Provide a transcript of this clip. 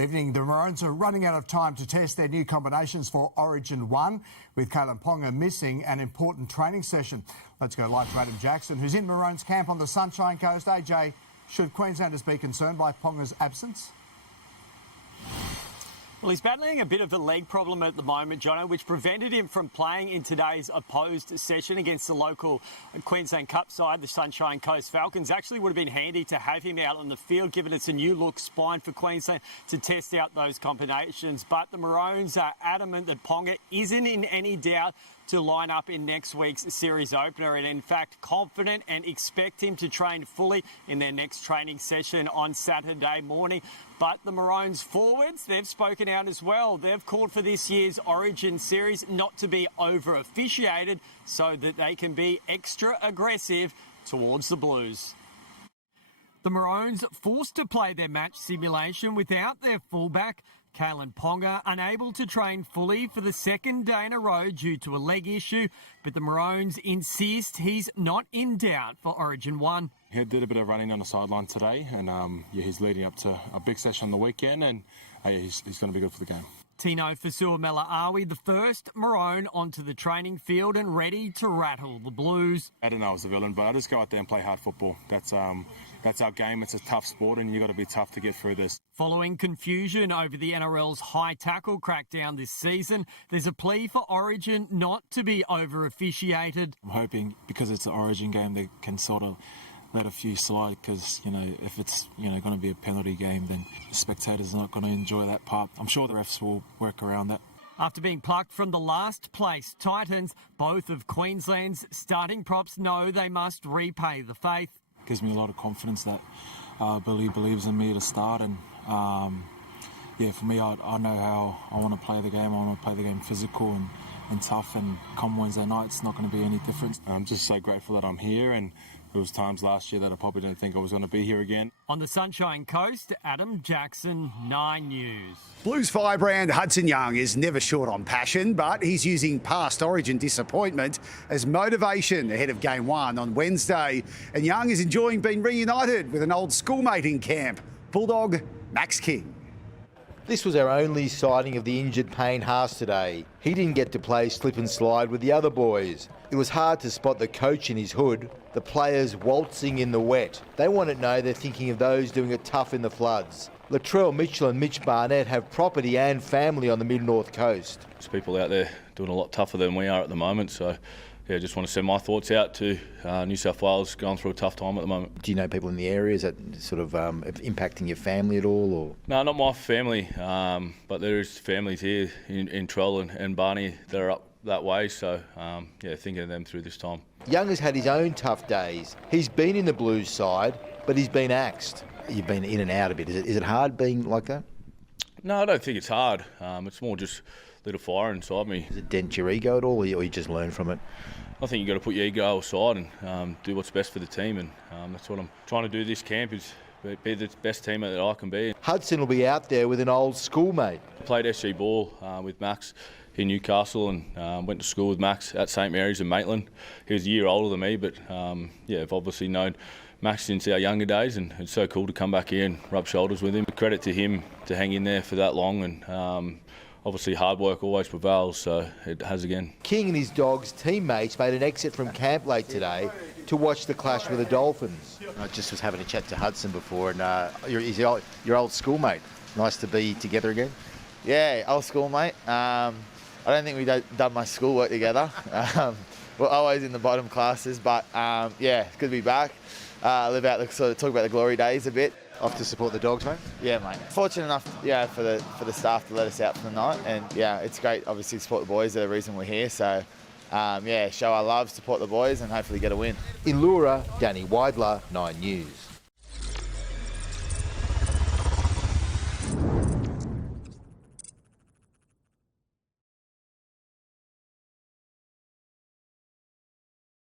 Good evening. The Maroons are running out of time to test their new combinations for Origin 1, with Kalyn Ponga missing an important training session. Let's go live to Adam Jackson, who's in Maroons camp on the Sunshine Coast. AJ, should Queenslanders be concerned by Ponga's absence? Well, he's battling a bit of a leg problem at the moment, Jono, which prevented him from playing in today's opposed session against the local Queensland Cup side, the Sunshine Coast Falcons. Actually would have been handy to have him out on the field, given it's a new look spine for Queensland to test out those combinations. But the Maroons are adamant that Ponga isn't in any doubt to line up in next week's series opener, and in fact confident and expect him to train fully in their next training session on Saturday morning. But the Maroons forwards, they've spoken out as well. They've called for this year's Origin series not to be over-officiated so that they can be extra aggressive towards the Blues. The Maroons forced to play their match simulation without their fullback, Kalyn Ponga, unable to train fully for the second day in a row due to a leg issue, but the Maroons insist he's not in doubt for Origin 1. He did a bit of running on the sideline today, and he's leading up to a big session on the weekend, and he's going to be good for the game. Tino Fasuamela-Awi, the first Maroon onto the training field and ready to rattle the Blues. I don't know I was the villain, but I just go out there and play hard football. That's our game. It's a tough sport, and you've got to be tough to get through this. Following confusion over the NRL's high tackle crackdown this season, there's a plea for Origin not to be over-officiated. I'm hoping, because it's an Origin game, they can sort of let a few slide, because, if it's, going to be a penalty game, then the spectators are not going to enjoy that part. I'm sure the refs will work around that. After being plucked from the last place Titans, both of Queensland's starting props know they must repay the faith. Gives me a lot of confidence that Billy believes in me to start, and for me, I know how I want to play the game. I want to play the game physical and tough, and come Wednesday night, it's not going to be any different. I'm just so grateful that I'm here, and there was times last year that I probably didn't think I was going to be here again. On the Sunshine Coast, Adam Jackson, 9 News. Blues firebrand Hudson Young is never short on passion, but he's using past Origin disappointment as motivation ahead of Game 1 on Wednesday. And Young is enjoying being reunited with an old schoolmate in camp, Bulldog Max King. This was our only sighting of the injured Payne Haas today. He didn't get to play slip and slide with the other boys. It was hard to spot the coach in his hood, the players waltzing in the wet. They want to know they're thinking of those doing it tough in the floods. Latrell Mitchell and Mitch Barnett have property and family on the mid-north coast. There's people out there doing a lot tougher than we are at the moment, so just want to send my thoughts out to New South Wales going through a tough time at the moment. Do you know people in the area? Is that sort of impacting your family at all? Or? No, not my family, but there is families here in Trell and Barney that are up that way, so thinking of them through this time. Young has had his own tough days. He's been in the Blues side, but he's been axed. You've been in and out a bit. Is it hard being like that? No, I don't think it's hard. It's more just a little fire inside me. Does it dent your ego at all, or you just learn from it? I think you've got to put your ego aside and do what's best for the team, and that's what I'm trying to do this camp, is be the best teammate that I can be. Hudson will be out there with an old schoolmate. I played SG ball with Max in Newcastle, and went to school with Max at St Mary's in Maitland. He was a year older than me, but I've obviously known Max since our younger days, and it's so cool to come back here and rub shoulders with him. Credit to him to hang in there for that long, and obviously hard work always prevails, so it has again. King and his Dogs teammates made an exit from camp late today to watch the clash with the Dolphins. I just was having a chat to Hudson before, and he's your old schoolmate. Nice to be together again. Yeah, old schoolmate. I don't think we've done much schoolwork together. We're always in the bottom classes, but it's good to be back. Live out talk about the glory days a bit. Off to support the Dogs, mate? Yeah, mate. Fortunate enough, for the staff to let us out for the night, and it's great. Obviously, to support the boys. They're the reason we're here. So, show our love, support the boys, and hopefully get a win. In Leura, Danny Weidler, 9 News.